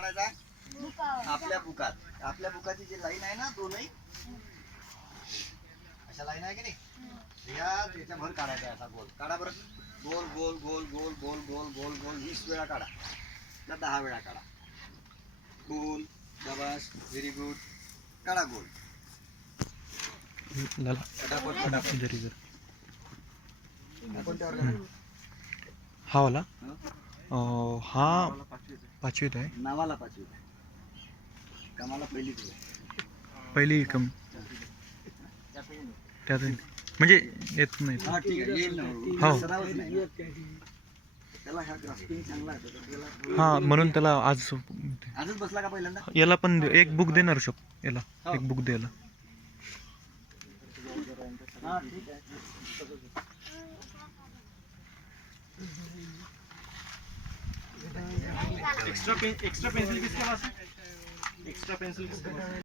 काढायचा आपल्या बुकात. आपल्या बुकाची जी लाईन आहे ना दोनही अशा लाईन आहे की नाही, या त्याच्या भर काढायचा असा गोल. काढा बरं, गोल गोल गोल गोल गोल गोल गोल गोल 20 वेळा काढा, 10 वेळा काढा. गोल, शाबास, व्हेरी गुड. काढा गोल. हा वाला हा 5वीत आहे. नावाला 5वीत आहे, कामाला पहिलीत आहे. पहिली कम त्यात म्हणजे येत नाही. हा ठीक आहे, येईल ना. हो. सरावच नाही त्याला. ह्या ग्रास्पिंग चांगला आहे त्याला. हा म्हणून त्याला आज आजच बसला का पहिल्यांदा? याला पण एक बुक देणार शक याला एक बुक द्यायला. हा ठीक आहे. एक्स्ट्रा पेंसिल किसके पास है? एक्स्ट्रा पेंसिल किसके पास है?